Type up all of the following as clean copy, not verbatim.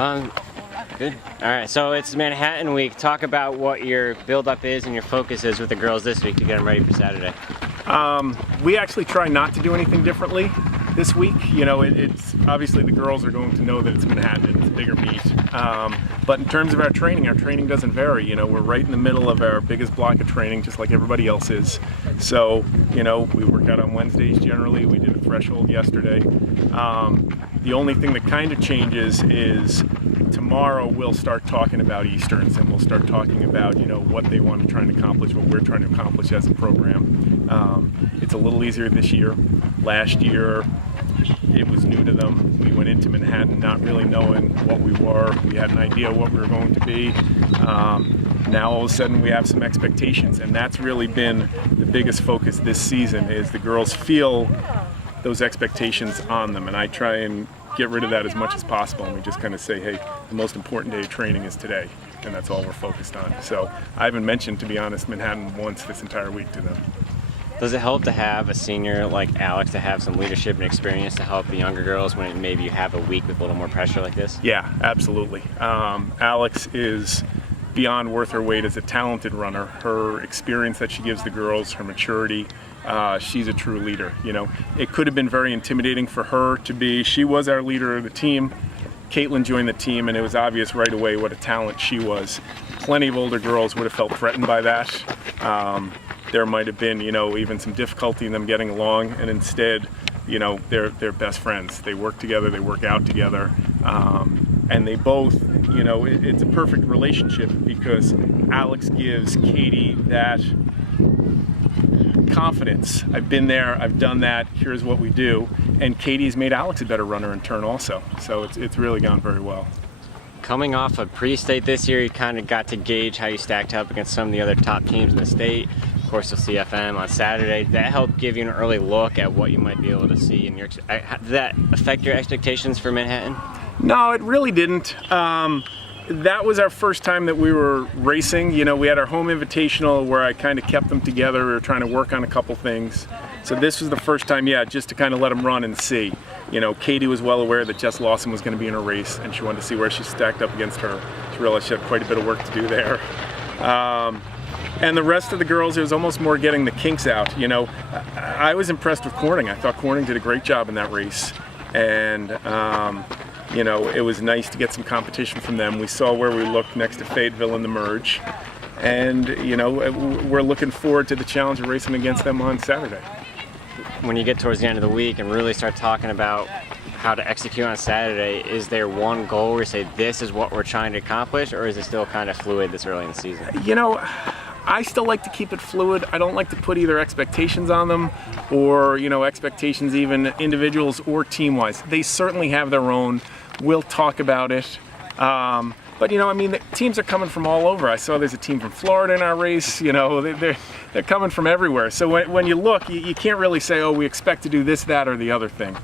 Um, Good. All right, so it's Manhattan week. Talk about what your build-up is and your focus is with the girls this week to get them ready for Saturday. We actually try not to do anything differently this week. You know, it's obviously the girls are going to know that it's Manhattan, it's a bigger meet. But in terms of our training doesn't vary. You know, we're right in the middle of our biggest block of training, just like everybody else is. So, you know, we work out on Wednesdays generally. We did a threshold yesterday. The only thing that kind of changes is tomorrow we'll start talking about Easterns, and we'll start talking about, you know, what they want to try and accomplish, what we're trying to accomplish as a program. It's a little easier this year. Last year, it was new to them. We went into Manhattan not really knowing what we were. We had an idea what we were going to be. Now all of a sudden we have some expectations, and that's really been the biggest focus this season, is the girls feel those expectations on them, and I try and get rid of that as much as possible, and we just kind of say, hey, the most important day of training is today, and that's all we're focused on. So I haven't mentioned, to be honest, Manhattan once this entire week to them. Does it help to have a senior like Alex to have some leadership and experience to help the younger girls when maybe you have a week with a little more pressure like this? Yeah, absolutely. Alex is beyond worth her weight as a talented runner. Her experience that she gives the girls, her maturity, she's a true leader. You know, it could have been very intimidating for her to be, she was our leader of the team. Caitlin joined the team, and it was obvious right away what a talent she was. Plenty of older girls would have felt threatened by that. There might have been, you know, even some difficulty in them getting along, and instead, you know, they're best friends. They work together, they work out together, and they both, you know, it's a perfect relationship because Alex gives Katie that confidence. I've been there, I've done that, here's what we do. And Katie's made Alex a better runner in turn also. So it's really gone very well. Coming off a pre-state this year, you kind of got to gauge how you stacked up against some of the other top teams in the state. Of course, the CFM on Saturday. That helped give you an early look at what you might be able to see. And did that affect your expectations for Manhattan? No, it really didn't. That was our first time that we were racing. You know, we had our home invitational where I kind of kept them together. We were trying to work on a couple things. So this was the first time, yeah, just to kind of let them run and see. You know, Katie was well aware that Jess Lawson was going to be in a race, and she wanted to see where she stacked up against her. She realized she had quite a bit of work to do there. And the rest of the girls, it was almost more getting the kinks out. You know, I was impressed with Corning. I thought Corning did a great job in that race. And you know, it was nice to get some competition from them. We saw where we looked next to Fayetteville in the merge. And, you know, we're looking forward to the challenge of racing against them on Saturday. When you get towards the end of the week and really start talking about how to execute on Saturday, is there one goal where you say this is what we're trying to accomplish, or is it still kind of fluid this early in the season? You know, I still like to keep it fluid. I don't like to put either expectations on them or, you know, expectations even individuals or team-wise. They certainly have their own. We'll talk about it. But, you know, I mean, the teams are coming from all over. I saw there's a team from Florida in our race. You know, they're coming from everywhere. So when you look, you can't really say, oh, we expect to do this, that, or the other thing.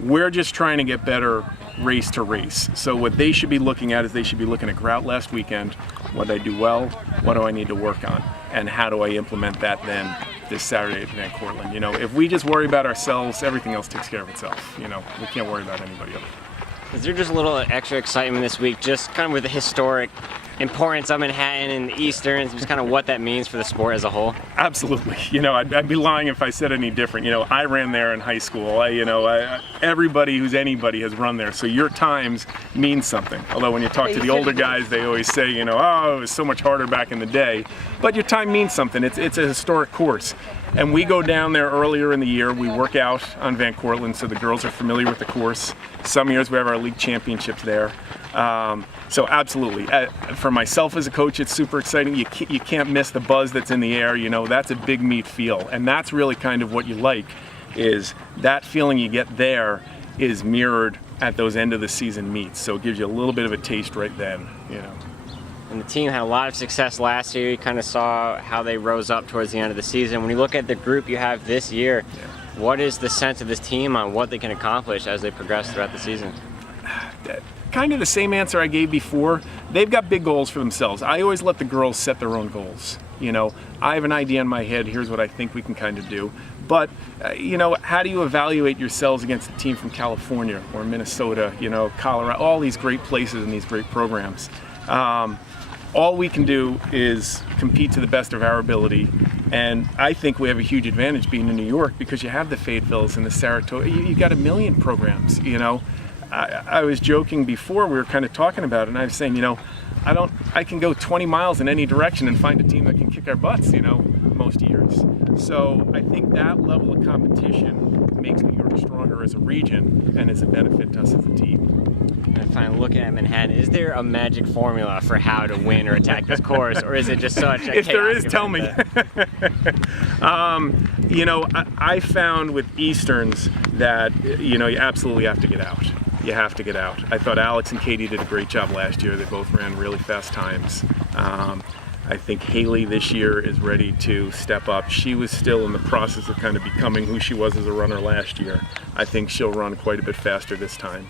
We're just trying to get better race to race. So what they should be looking at is they should be looking at Grout last weekend. What did I do well? What do I need to work on? And how do I implement that then this Saturday at Van Cortlandt? You know, if we just worry about ourselves, everything else takes care of itself. You know, we can't worry about anybody else. Is there just a little extra excitement this week, just kind of with the historic importance of Manhattan and the Easterns, just kind of what that means for the sport as a whole? Absolutely. You know, I'd be lying if I said any different. You know, I ran there in high school. Everybody who's anybody has run there, so your times mean something. Although when you talk to the older guys, they always say, you know, oh, it was so much harder back in the day. But your time means something. It's a historic course. And we go down there earlier in the year. We work out on Van Cortlandt, so the girls are familiar with the course. Some years we have our league championships there. So absolutely, for myself as a coach, it's super exciting. You can't miss the buzz that's in the air. You know, that's a big meet feel, and that's really kind of what you like, is that feeling you get there is mirrored at those end of the season meets. So it gives you a little bit of a taste right then, you know. And the team had a lot of success last year. You kind of saw how they rose up towards the end of the season. When you look at the group you have this year, what is the sense of this team on what they can accomplish as they progress throughout the season? Kind of the same answer I gave before. They've got big goals for themselves. I always let the girls set their own goals. You know, I have an idea in my head, here's what I think we can kind of do. But how do you evaluate yourselves against a team from California or Minnesota, Colorado, all these great places and these great programs? All we can do is compete to the best of our ability, and I think we have a huge advantage being in New York because you have the Fayettevilles and the Saratoga. You got a million programs. I was joking before, we were kind of talking about it, and I was saying, I can go 20 miles in any direction and find a team that can kick our butts, most years. So I think that level of competition makes New York stronger as a region and is a benefit to us as a team. And finally, looking at Manhattan, is there a magic formula for how to win or attack this course, or is it just such a If there is, tell me. I found with Easterns that, you absolutely have to get out. You have to get out. I thought Alex and Katie did a great job last year. They both ran really fast times. I think Haley this year is ready to step up. She was still in the process of kind of becoming who she was as a runner last year. I think she'll run quite a bit faster this time.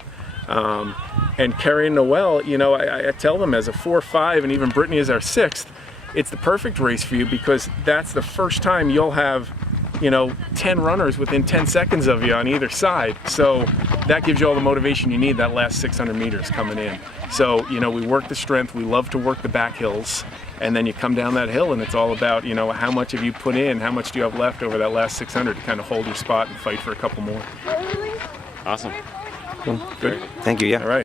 And Carrie and Noelle, I tell them as a 4-5, and even Brittany as our 6th, it's the perfect race for you because that's the first time you'll have 10 runners within 10 seconds of you on either side. So that gives you all the motivation you need that last 600 meters coming in. So, we work the strength, we love to work the back hills, and then you come down that hill and it's all about, how much have you put in, how much do you have left over that last 600 to kind of hold your spot and fight for a couple more. Awesome. Cool. Good. Thank you, yeah. All right.